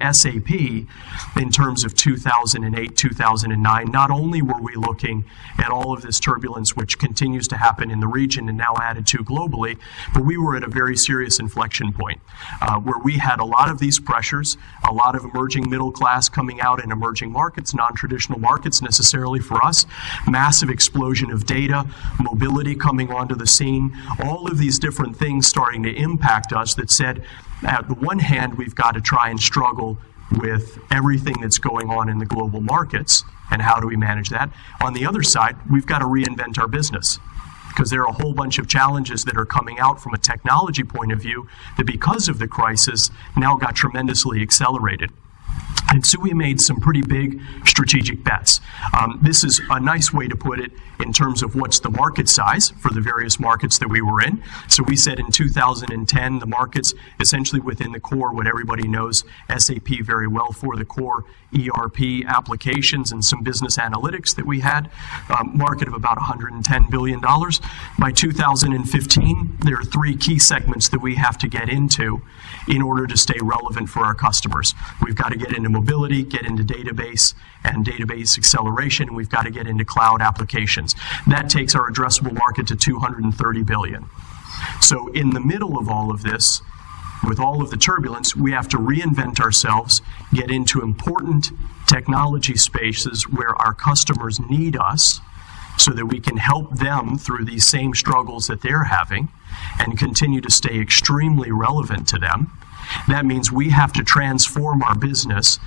SAP in terms of 2008, 2009. Not only were we looking at all of this turbulence which continues to happen in the region and now added to globally, but we were at a very serious inflection point where we had a lot of these pressures, a lot of emerging middle class coming out in emerging markets, non-traditional markets necessarily for us, massive explosion of data, mobility coming onto the scene, all of these different things starting to impact us that said, at the one hand, we've got to try and struggle with everything that's going on in the global markets, and how do we manage that? On the other side, we've got to reinvent our business, because there are a whole bunch of challenges that are coming out from a technology point of view that because of the crisis now got tremendously accelerated. And so we made some pretty big strategic bets. This is a nice way to put it in terms of what's the market size for the various markets that we were in. So we said in 2010, the markets essentially within the core, what everybody knows SAP very well for, the core ERP applications and some business analytics that we had, market of about $110 billion. By 2015, there are three key segments that we have to get into in order to stay relevant for our customers. We've got to get into mobility, get into database and database acceleration, and we've got to get into cloud applications. That takes our addressable market to $230 billion. So in the middle of all of this, with all of the turbulence, we have to reinvent ourselves, get into important technology spaces where our customers need us so that we can help them through these same struggles that they're having and continue to stay extremely relevant to them. That means we have to transform our business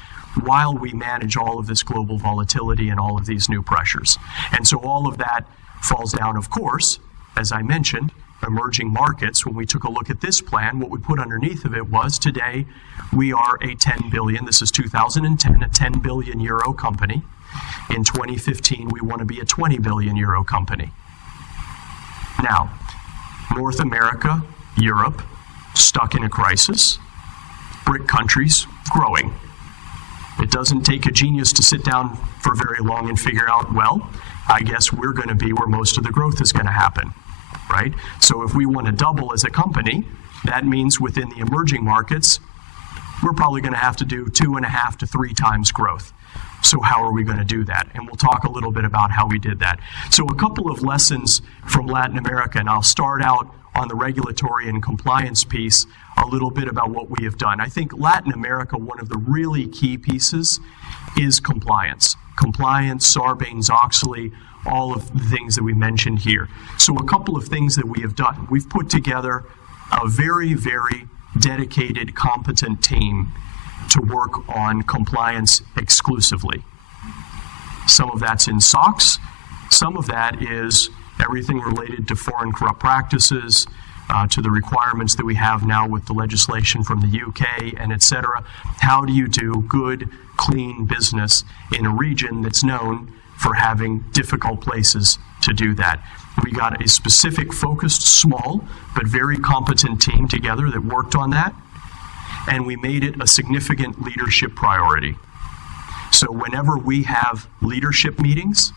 while we manage all of this global volatility and all of these new pressures. And so all of that falls down, of course, as I mentioned, emerging markets. When we took a look at this plan, what we put underneath of it was today we are a 10 billion, this is 2010, a 10 billion euro company. In 2015, we want to be a 20 billion euro company. Now, North America, Europe, stuck in a crisis, BRIC countries growing. It doesn't take a genius to sit down for very long and figure out, well, I guess we're going to be where most of the growth is going to happen, right? So if we want to double as a company, that means within the emerging markets, we're probably going to have to do 2.5 to 3 times growth. So how are we going to do that? And we'll talk a little bit about how we did that. So a couple of lessons from Latin America, and I'll start out on the regulatory and compliance piece, a little bit about what we have done. I think Latin America, one of the really key pieces is compliance. Compliance, Sarbanes-Oxley, all of the things that we mentioned here. So a couple of things that we have done. We've put together a very, very dedicated, competent team to work on compliance exclusively. Some of that's in SOX. Some of that is everything related to foreign corrupt practices, to the requirements that we have now with the legislation from the UK and et cetera. How do you do good, clean business in a region that's known for having difficult places to do that? We got a specific, focused, small, but very competent team together that worked on that, and we made it a significant leadership priority. So whenever we have leadership meetings,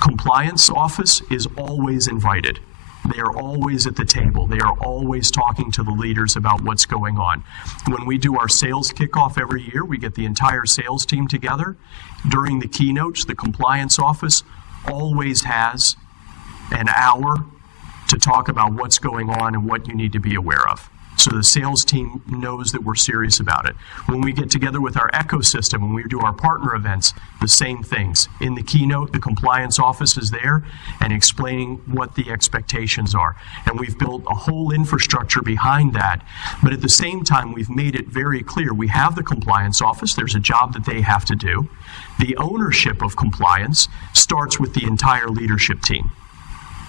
compliance office is always invited. They are always at the table. They are always talking to the leaders about what's going on. When we do our sales kickoff every year, we get the entire sales team together. During the keynotes, the compliance office always has an hour to talk about what's going on and what you need to be aware of. So the sales team knows that we're serious about it. When we get together with our ecosystem, when we do our partner events, the same things. In the keynote, the compliance office is there and explaining what the expectations are. And we've built a whole infrastructure behind that. But at the same time, we've made it very clear. We have the compliance office. There's a job that they have to do. The ownership of compliance starts with the entire leadership team,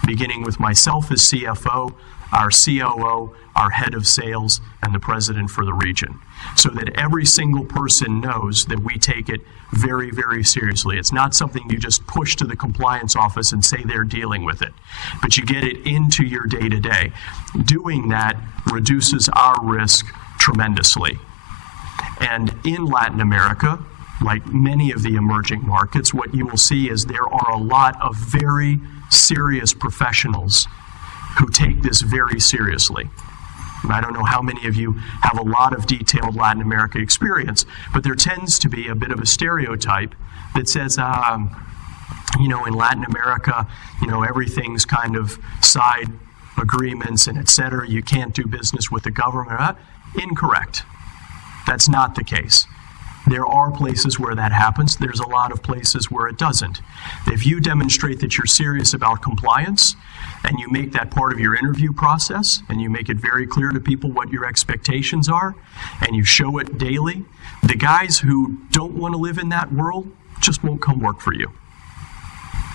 beginning with myself as CFO, our COO, our head of sales, and the president for the region, so that every single person knows that we take it very, very seriously. It's not something you just push to the compliance office and say they're dealing with it, but you get it into your day-to-day. Doing that reduces our risk tremendously. And in Latin America, like many of the emerging markets, what you will see is there are a lot of very serious professionals who take this very seriously. I don't know how many of you have a lot of detailed Latin America experience, but there tends to be a bit of a stereotype that says, in Latin America, everything's kind of side agreements and et cetera. You can't do business with the government. Incorrect. That's not the case. There are places where that happens. There's a lot of places where it doesn't. If you demonstrate that you're serious about compliance and you make that part of your interview process and you make it very clear to people what your expectations are and you show it daily, the guys who don't want to live in that world just won't come work for you.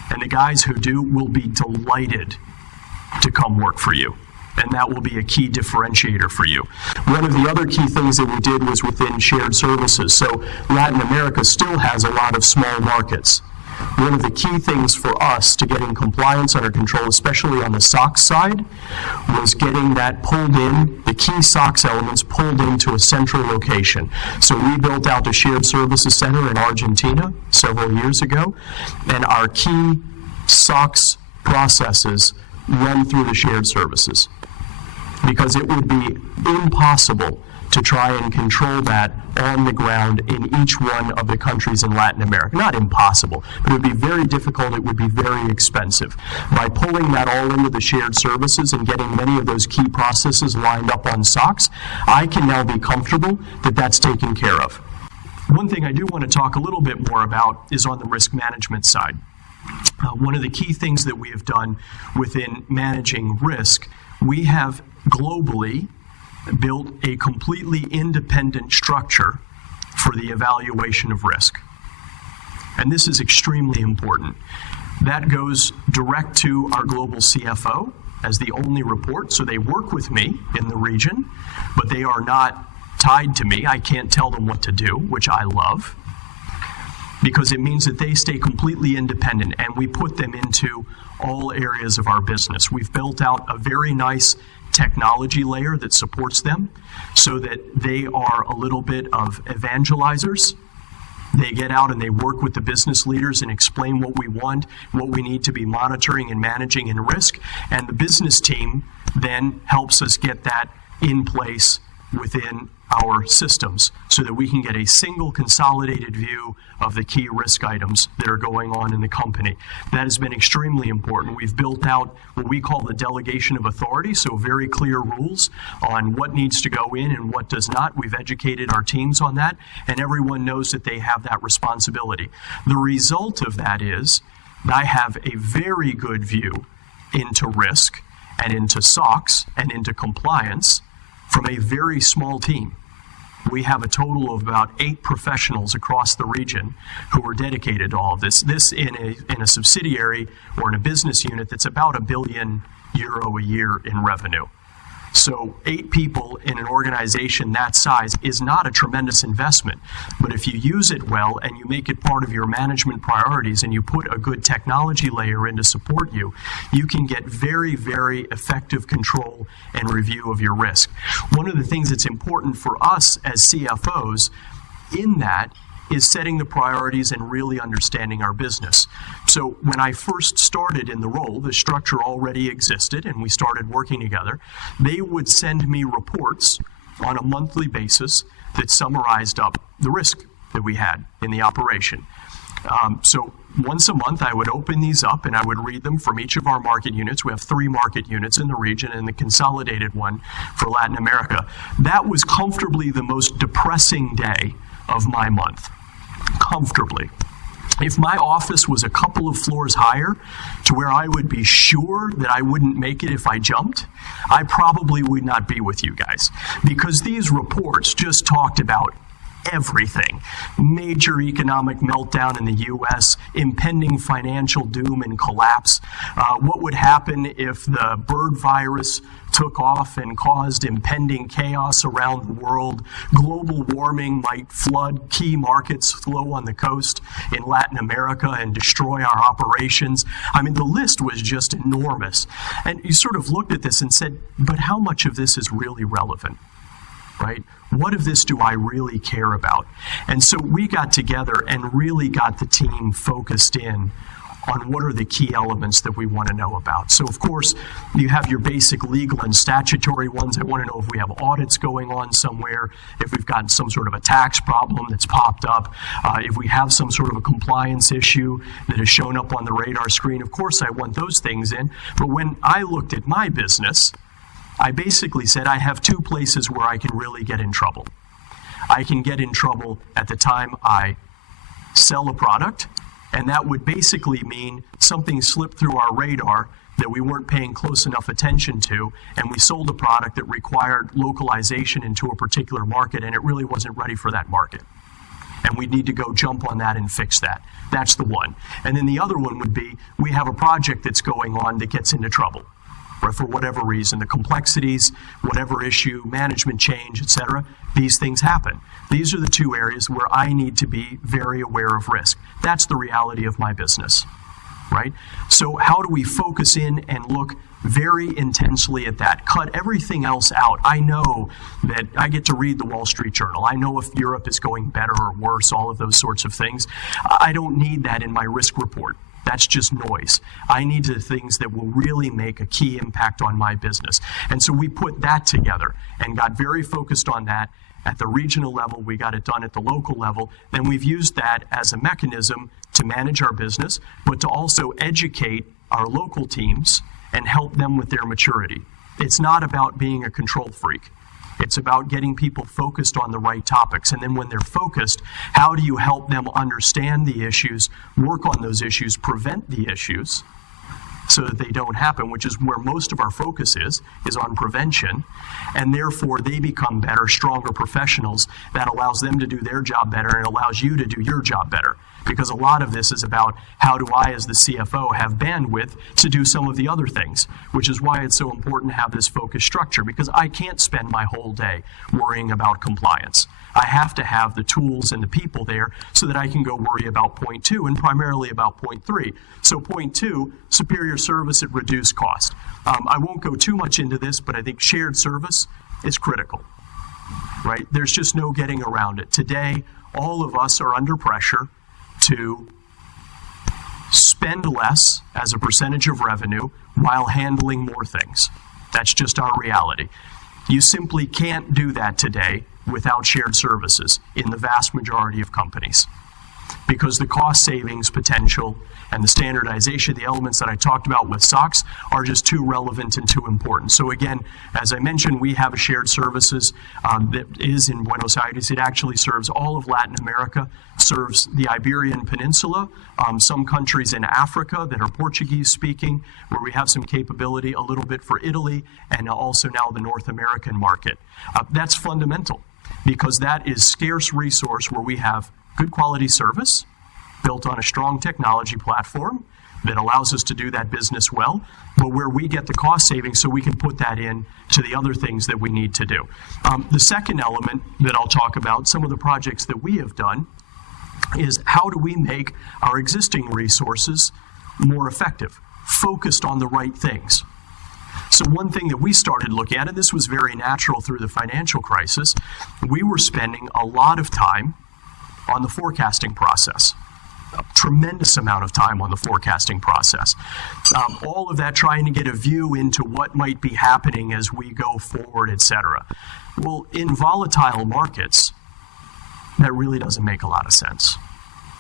And the guys who do will be delighted to come work for you. And that will be a key differentiator for you. One of the other key things that we did was within shared services. So Latin America still has a lot of small markets. One of the key things for us to getting compliance under control, especially on the SOX side, was getting that pulled in, the key SOX elements pulled into a central location. So we built out a shared services center in Argentina several years ago, and our key SOX processes run through the shared services, because it would be impossible to try and control that on the ground in each one of the countries in Latin America. Not impossible, but it would be very difficult. It would be very expensive. By pulling that all into the shared services and getting many of those key processes lined up on SOX, I can now be comfortable that that's taken care of. One thing I do want to talk a little bit more about is on the risk management side. One of the key things that we have done within managing risk, we have globally built a completely independent structure for the evaluation of risk. And this is extremely important. That goes direct to our global CFO as the only report. So they work with me in the region, but they are not tied to me. I can't tell them what to do, which I love, because it means that they stay completely independent and we put them into all areas of our business. We've built out a very nice technology layer that supports them so that they are a little bit of evangelizers. They get out and they work with the business leaders and explain what we want, what we need to be monitoring and managing in risk. And the business team then helps us get that in place within our systems so that we can get a single consolidated view of the key risk items that are going on in the company. That has been extremely important. We've built out what we call the delegation of authority, so very clear rules on what needs to go in and what does not. We've educated our teams on that, and everyone knows that they have that responsibility. The result of that is I have a very good view into risk and into SOX and into compliance from a very small team. We have a total of about 8 professionals across the region who are dedicated to all of this. This in a subsidiary or in a business unit that's about €1 billion a year in revenue. So 8 people in an organization that size is not a tremendous investment. But if you use it well and you make it part of your management priorities and you put a good technology layer in to support you, you can get very, very effective control and review of your risk. One of the things that's important for us as CFOs in that is setting the priorities and really understanding our business. So when I first started in the role, the structure already existed and we started working together. They would send me reports on a monthly basis that summarized up the risk that we had in the operation. So once a month I would open these up and I would read them from each of our market units. We have 3 market units in the region and the consolidated one for Latin America. That was comfortably the most depressing day of my month. Comfortably. If my office was a couple of floors higher to where I would be sure that I wouldn't make it if I jumped, I probably would not be with you guys, because these reports just talked about everything. Major economic meltdown in the U.S., impending financial doom and collapse, what would happen if the bird virus took off and caused impending chaos around the world. Global warming might flood key markets, flow on the coast in Latin America and destroy our operations. I mean, the list was just enormous. And you sort of looked at this and said, but how much of this is really relevant, right? What of this do I really care about? And so we got together and really got the team focused in on what are the key elements that we want to know about. So, of course, you have your basic legal and statutory ones. I want to know if we have audits going on somewhere, if we've got some sort of a tax problem that's popped up, if we have some sort of a compliance issue that has shown up on the radar screen. Of course, I want those things in. But when I looked at my business, I basically said I have two places where I can really get in trouble. I can get in trouble at the time I sell a product, and that would basically mean something slipped through our radar that we weren't paying close enough attention to, and we sold a product that required localization into a particular market, and it really wasn't ready for that market. And we need to go jump on that and fix that. That's the one. And then the other one would be, we have a project that's going on that gets into trouble, or for whatever reason, the complexities, whatever issue, management change, etc., these things happen. These are the two areas where I need to be very aware of risk. That's the reality of my business, right? So how do we focus in and look very intensely at that? Cut everything else out. I know that I get to read the Wall Street Journal. I know if Europe is going better or worse, all of those sorts of things. I don't need that in my risk report. That's just noise. I need the things that will really make a key impact on my business. And so we put that together and got very focused on that at the regional level. We got it done at the local level. Then we've used that as a mechanism to manage our business, but to also educate our local teams and help them with their maturity. It's not about being a control freak. It's about getting people focused on the right topics. And then when they're focused, how do you help them understand the issues, work on those issues, prevent the issues so that they don't happen, which is where most of our focus is on prevention. And therefore, they become better, stronger professionals. That allows them to do their job better and allows you to do your job better. Because a lot of this is about how do I, as the CFO, have bandwidth to do some of the other things, which is why it's so important to have this focused structure, because I can't spend my whole day worrying about compliance. I have to have the tools and the people there so that I can go worry about point 2 and primarily about point 3. So point 2, superior service at reduced cost. I won't go too much into this, but I think shared service is critical, right? There's just no getting around it. Today, all of us are under pressure to spend less as a percentage of revenue while handling more things. That's just our reality. You simply can't do that today without shared services in the vast majority of companies, because the cost savings potential and the standardization, the elements that I talked about with SOX, are just too relevant and too important. So again, as I mentioned, we have a shared services that is in Buenos Aires. It actually serves all of Latin America, serves the Iberian Peninsula, some countries in Africa that are Portuguese speaking, where we have some capability, a little bit for Italy, and also now the North American market. That's fundamental, because that is scarce resource where we have good quality service built on a strong technology platform that allows us to do that business well, but where we get the cost savings so we can put that in to the other things that we need to do. The second element that I'll talk about, some of the projects that we have done, is how do we make our existing resources more effective, focused on the right things. So one thing that we started looking at, and this was very natural through the financial crisis, we were spending a lot of time on the forecasting process. A tremendous amount of time on the forecasting process. All of that trying to get a view into what might be happening as we go forward, etc. Well, in volatile markets, that really doesn't make a lot of sense.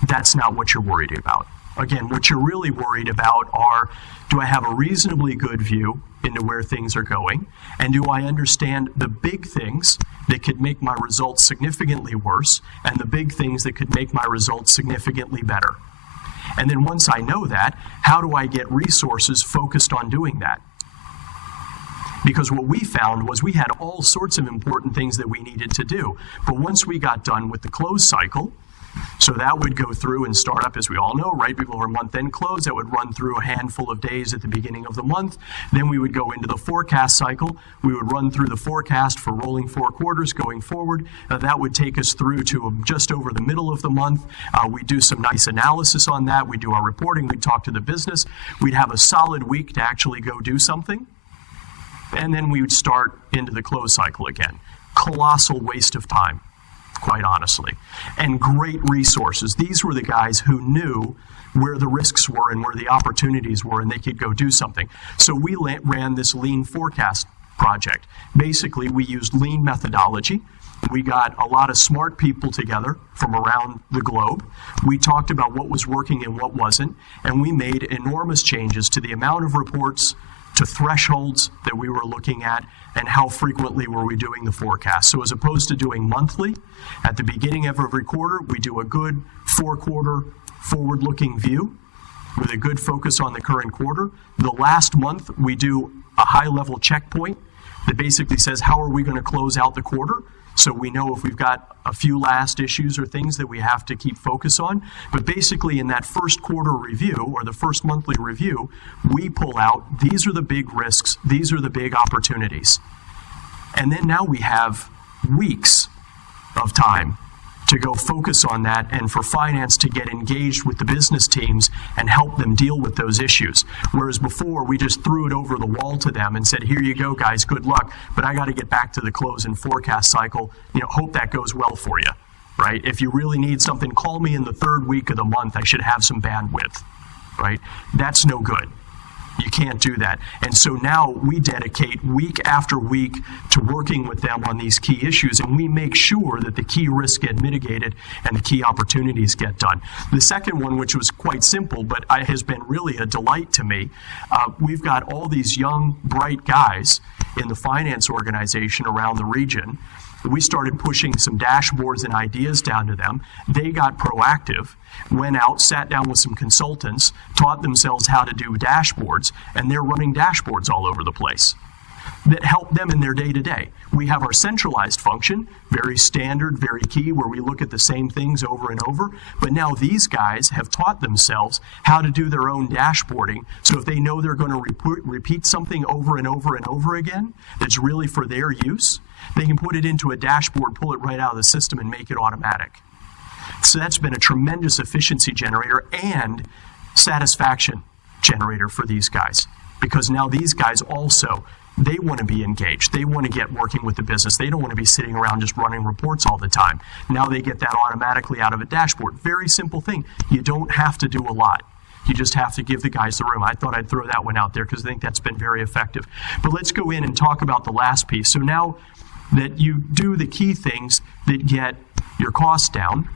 That's not what you're worried about. Again, what you're really worried about are, do I have a reasonably good view into where things are going? And do I understand the big things that could make my results significantly worse and the big things that could make my results significantly better? And then once I know that, how do I get resources focused on doing that? Because what we found was we had all sorts of important things that we needed to do. But once we got done with the close cycle, so that would go through and start up, as we all know, right before month-end close. That would run through a handful of days at the beginning of the month. Then we would go into the forecast cycle. We would run through the forecast for rolling 4 quarters going forward. That would take us through to just over the middle of the month. We do some nice analysis on that. We do our reporting. We talk to the business. We'd have a solid week to actually go do something. And then we would start into the close cycle again. Colossal waste of time, quite honestly, and great resources. These were the guys who knew where the risks were and where the opportunities were, and they could go do something. So we ran this lean forecast project. Basically, we used lean methodology. We got a lot of smart people together from around the globe. We talked about what was working and what wasn't, and we made enormous changes to the amount of reports, to thresholds that we were looking at, and how frequently were we doing the forecast. So as opposed to doing monthly, at the beginning of every quarter, we do a good 4-quarter forward-looking view with a good focus on the current quarter. The last month, we do a high-level checkpoint that basically says, how are we going to close out the quarter? So we know if we've got a few last issues or things that we have to keep focus on. But basically in that first quarter review or the first monthly review, we pull out, these are the big risks, these are the big opportunities. And then now we have weeks of time to go focus on that and for finance to get engaged with the business teams and help them deal with those issues. Whereas before, we just threw it over the wall to them and said, here you go, guys, good luck, but I got to get back to the close and forecast cycle. Hope that goes well for you, right? If you really need something, call me in the 3rd week of the month. I should have some bandwidth, right? That's no good. You can't do that. And so now we dedicate week after week to working with them on these key issues, and we make sure that the key risks get mitigated and the key opportunities get done. The second one, which was quite simple, but has been really a delight to me, we've got all these young, bright guys in the finance organization around the region. We started pushing some dashboards and ideas down to them. They got proactive, went out, sat down with some consultants, taught themselves how to do dashboards, and they're running dashboards all over the place that help them in their day-to-day. We have our centralized function, very standard, very key, where we look at the same things over and over. But now these guys have taught themselves how to do their own dashboarding. So if they know they're going to repeat something over and over and over again that's really for their use, they can put it into a dashboard, pull it right out of the system, and make it automatic. So that's been a tremendous efficiency generator and satisfaction generator for these guys. Because now these guys also, they want to be engaged. They want to get working with the business. They don't want to be sitting around just running reports all the time. Now they get that automatically out of a dashboard. Very simple thing. You don't have to do a lot. You just have to give the guys the room. I thought I'd throw that one out there because I think that's been very effective. But let's go in and talk about the last piece. So now that you do the key things that get your costs down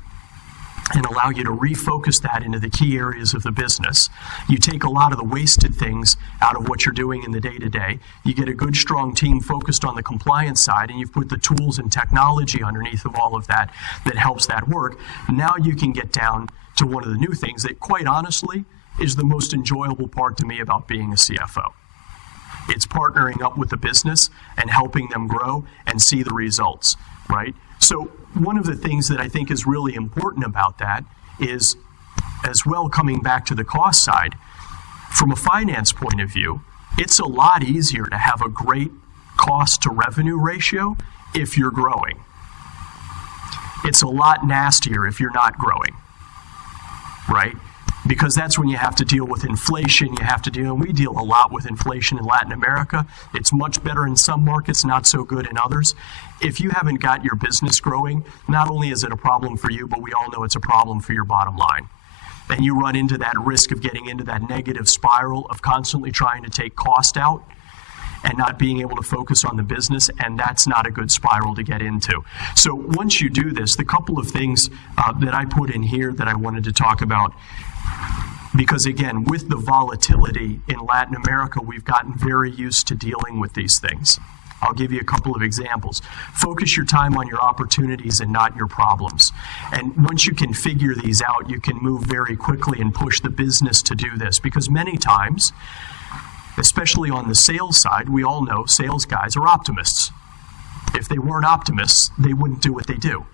and allow you to refocus that into the key areas of the business. You take a lot of the wasted things out of what you're doing in the day-to-day. You get a good, strong team focused on the compliance side, and you've put the tools and technology underneath of all of that that helps that work. Now you can get down to one of the new things that, quite honestly, is the most enjoyable part to me about being a CFO. It's partnering up with the business and helping them grow and see the results, right? So one of the things that I think is really important about that is, as well, coming back to the cost side, from a finance point of view, it's a lot easier to have a great cost to revenue ratio if you're growing. It's a lot nastier if you're not growing, right? Because that's when you have to deal with inflation. We deal a lot with inflation in Latin America. It's much better in some markets, not so good in others. If you haven't got your business growing, not only is it a problem for you, but we all know it's a problem for your bottom line. And you run into that risk of getting into that negative spiral of constantly trying to take cost out and not being able to focus on the business, and that's not a good spiral to get into. So once you do this, the couple of things that I put in here that I wanted to talk about, because again, with the volatility in Latin America, we've gotten very used to dealing with these things. I'll give you a couple of examples. Focus your time on your opportunities and not your problems. And once you can figure these out, you can move very quickly and push the business to do this. Because many times, especially on the sales side, we all know sales guys are optimists. If they weren't optimists, they wouldn't do what they do.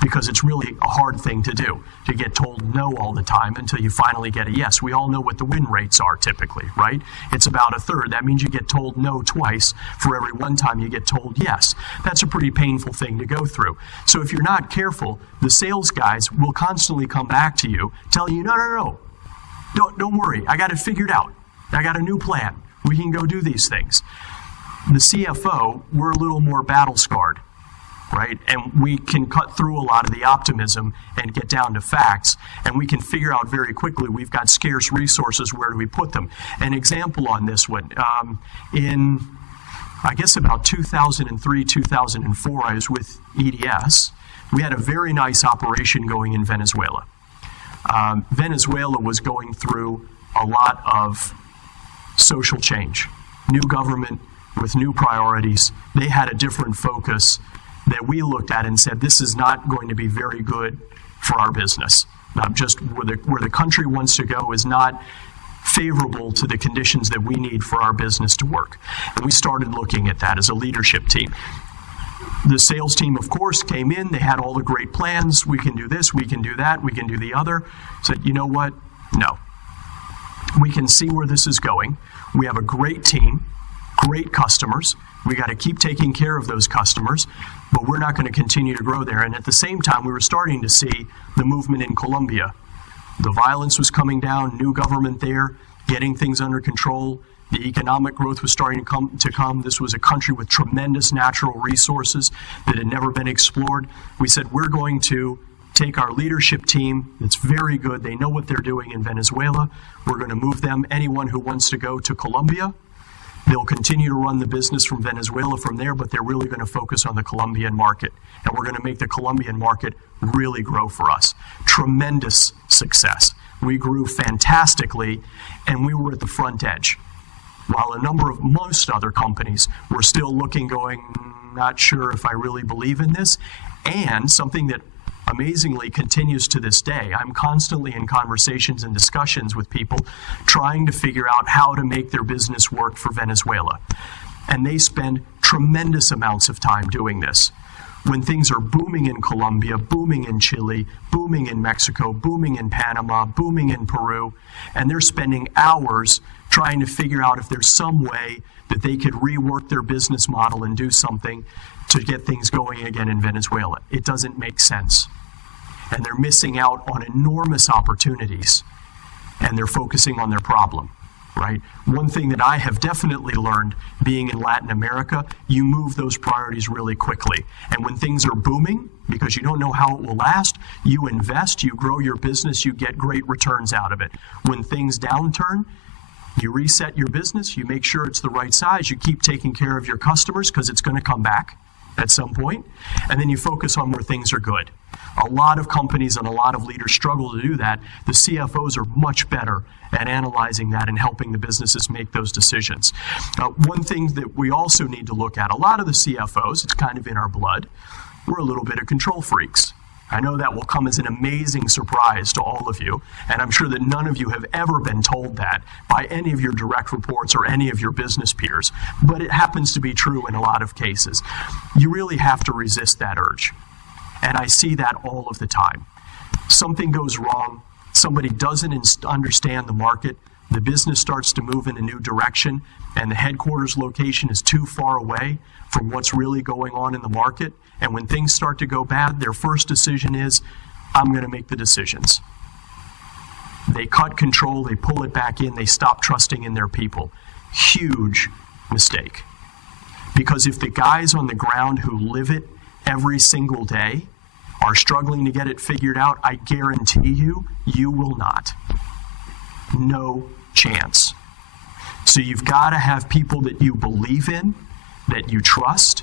Because it's really a hard thing to do, to get told no all the time until you finally get a yes. We all know what the win rates are typically, right? It's about a third. That means you get told no twice for every one time you get told yes. That's a pretty painful thing to go through. So if you're not careful, the sales guys will constantly come back to you, telling you, no. Don't worry, I got it figured out. I got a new plan. We can go do these things. The CFO, we're a little more battle-scarred. right? And we can cut through a lot of the optimism and get down to facts, and we can figure out very quickly, we've got scarce resources, where do we put them? An example on this one, in, I guess about 2003, 2004, I was with EDS. We had a very nice operation going in Venezuela. Venezuela was going through a lot of social change. New government with new priorities. They had a different focus that we looked at and said, this is not going to be very good for our business. Just where the country wants to go is not favorable to the conditions that we need for our business to work. And we started looking at that as a leadership team. The sales team, of course, came in. They had all the great plans. We can do this, we can do that, we can do the other. Said, you know what? No. We can see where this is going. We have a great team, great customers. We got to keep taking care of those customers, but we're not going to continue to grow there. And at the same time, we were starting to see the movement in Colombia. The violence was coming down, new government there, getting things under control. The economic growth was starting to come. This was a country with tremendous natural resources that had never been explored. We said, we're going to take our leadership team that's very good. They know what they're doing in Venezuela. We're going to move them. Anyone who wants to go to Colombia, they'll continue to run the business from Venezuela from there, but they're really going to focus on the Colombian market. And we're going to make the Colombian market really grow for us. Tremendous success. We grew fantastically, and we were at the front edge. While a number of most other companies were still looking, going, not sure if I really believe in this. And something that amazingly continues to this day, I'm constantly in conversations and discussions with people trying to figure out how to make their business work for Venezuela. And they spend tremendous amounts of time doing this. When things are booming in Colombia, booming in Chile, booming in Mexico, booming in Panama, booming in Peru, and they're spending hours trying to figure out if there's some way that they could rework their business model and do something to get things going again in Venezuela. It doesn't make sense. And they're missing out on enormous opportunities, and they're focusing on their problem, right? One thing that I have definitely learned being in Latin America, you move those priorities really quickly. And when things are booming, because you don't know how it will last, you invest, you grow your business, you get great returns out of it. When things downturn, you reset your business, you make sure it's the right size, you keep taking care of your customers because it's going to come back at some point, and then you focus on where things are good. A lot of companies and a lot of leaders struggle to do that. The CFOs are much better at analyzing that and helping the businesses make those decisions. One thing that we also need to look at, a lot of the CFOs, it's kind of in our blood, we're a little bit of control freaks. I know that will come as an amazing surprise to all of you, and I'm sure that none of you have ever been told that by any of your direct reports or any of your business peers, but it happens to be true in a lot of cases. You really have to resist that urge, and I see that all of the time. Something goes wrong, somebody doesn't understand the market, the business starts to move in a new direction, and the headquarters location is too far away from what's really going on in the market. And when things start to go bad, their first decision is, I'm going to make the decisions. They cut control, they pull it back in, they stop trusting in their people. Huge mistake. Because if the guys on the ground who live it every single day are struggling to get it figured out, I guarantee you, you will not. No chance. So you've got to have people that you believe in, that you trust.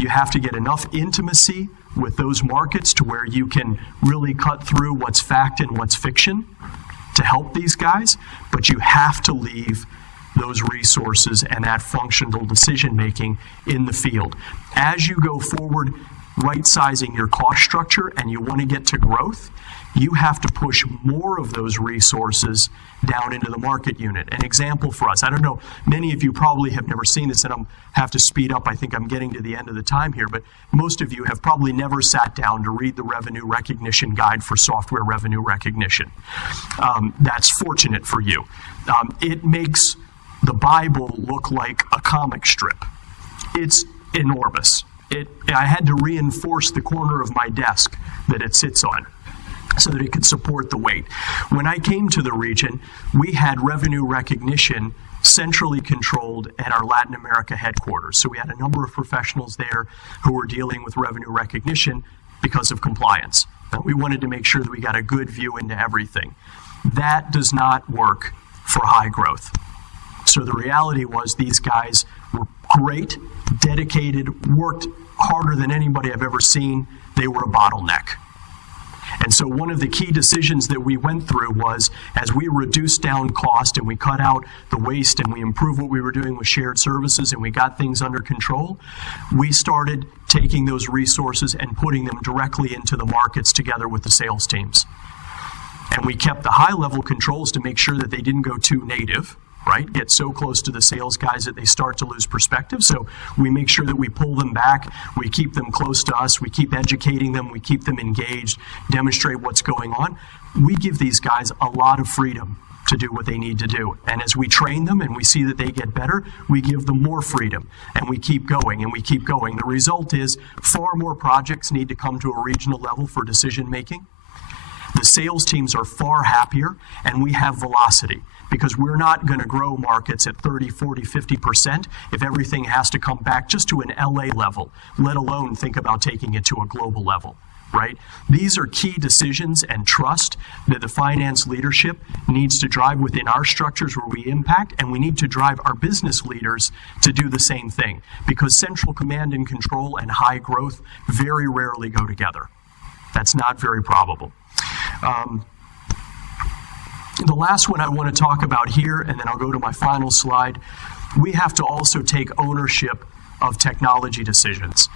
You have to get enough intimacy with those markets to where you can really cut through what's fact and what's fiction to help these guys, but you have to leave those resources and that functional decision-making in the field. As you go forward, right-sizing your cost structure and you want to get to growth, you have to push more of those resources down into the market unit. An example for us, I don't know, many of you probably have never seen this, and I have to speed up. I think I'm getting to the end of the time here, but most of you have probably never sat down to read the revenue recognition guide for software revenue recognition. That's fortunate for you. It makes the Bible look like a comic strip. It's enormous. I had to reinforce the corner of my desk that it sits on so that it could support the weight. When I came to the region, we had revenue recognition centrally controlled at our Latin America headquarters. So we had a number of professionals there who were dealing with revenue recognition because of compliance. And we wanted to make sure that we got a good view into everything. That does not work for high growth. So the reality was these guys were great, dedicated, worked harder than anybody I've ever seen. They were a bottleneck. And so one of the key decisions that we went through was, as we reduced down cost and we cut out the waste and we improved what we were doing with shared services and we got things under control, we started taking those resources and putting them directly into the markets together with the sales teams. And we kept the high-level controls to make sure that they didn't go too native, right? Get so close to the sales guys that they start to lose perspective. So we make sure that we pull them back, we keep them close to us, we keep educating them, we keep them engaged, demonstrate what's going on. We give these guys a lot of freedom to do what they need to do. And as we train them and we see that they get better, we give them more freedom and we keep going and we keep going. The result is far more projects need to come to a regional level for decision making. The sales teams are far happier and we have velocity, because we're not going to grow markets at 30, 40, 50% if everything has to come back just to an LA level, let alone think about taking it to a global level, right? These are key decisions and trust that the finance leadership needs to drive within our structures where we impact, and we need to drive our business leaders to do the same thing, because central command and control and high growth very rarely go together. That's not very probable. The last one I want to talk about here, and then I'll go to my final slide, we have to also take ownership of technology decisions.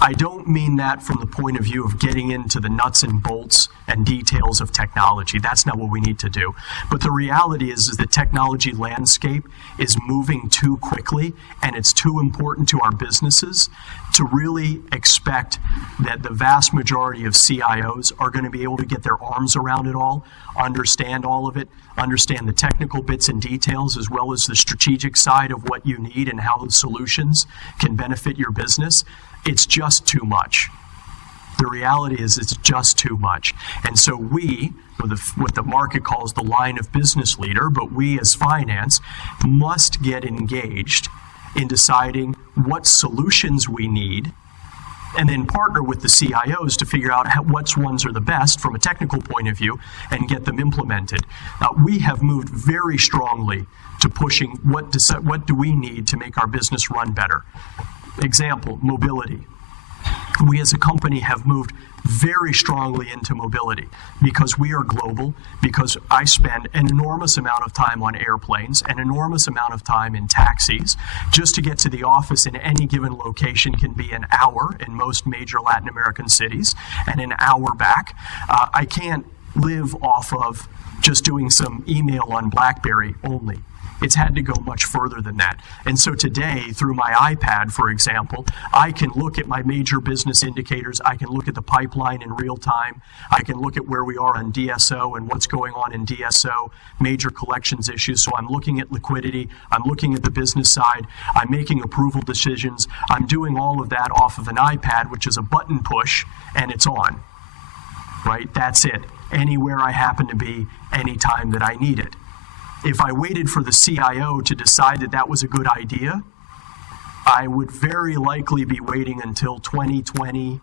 I don't mean that from the point of view of getting into the nuts and bolts and details of technology. That's not what we need to do. But the reality is the technology landscape is moving too quickly, and it's too important to our businesses to really expect that the vast majority of CIOs are going to be able to get their arms around it all, understand all of it, understand the technical bits and details, as well as the strategic side of what you need and how the solutions can benefit your business. It's just too much. The reality is it's just too much. And so we, what the market calls the line of business leader, but we as finance must get engaged in deciding what solutions we need, and then partner with the CIOs to figure out which ones are the best from a technical point of view and get them implemented. We have moved very strongly to pushing what do we need to make our business run better. Example, mobility. We as a company have moved very strongly into mobility because we are global, because I spend an enormous amount of time on airplanes, an enormous amount of time in taxis. Just to get to the office in any given location can be an hour in most major Latin American cities and an hour back. I can't live off of just doing some email on BlackBerry only. It's had to go much further than that. And so today, through my iPad, for example, I can look at my major business indicators. I can look at the pipeline in real time. I can look at where we are on DSO and what's going on in DSO, major collections issues. So I'm looking at liquidity. I'm looking at the business side. I'm making approval decisions. I'm doing all of that off of an iPad, which is a button push, and it's on. Right? That's it. Anywhere I happen to be, anytime that I need it. If I waited for the CIO to decide that that was a good idea, I would very likely be waiting until 2020,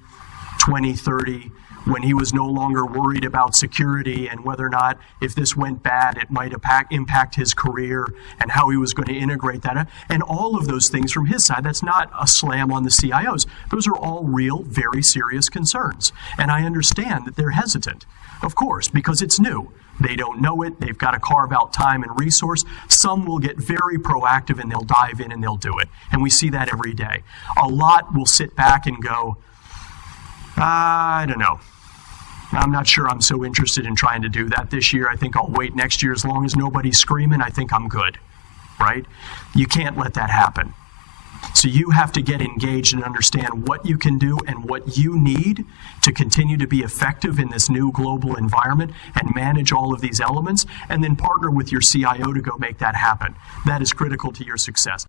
2030, when he was no longer worried about security and whether or not, if this went bad, it might impact his career and how he was going to integrate that. And all of those things from his side, that's not a slam on the CIOs. Those are all real, very serious concerns. And I understand that they're hesitant, of course, because it's new. They don't know it. They've got to carve out time and resource. Some will get very proactive and they'll dive in and they'll do it. And we see that every day. A lot will sit back and go, I don't know. I'm not sure I'm so interested in trying to do that this year. I think I'll wait next year. As long as nobody's screaming, I think I'm good, right? You can't let that happen. So you have to get engaged and understand what you can do and what you need to continue to be effective in this new global environment and manage all of these elements, and then partner with your CIO to go make that happen. That is critical to your success.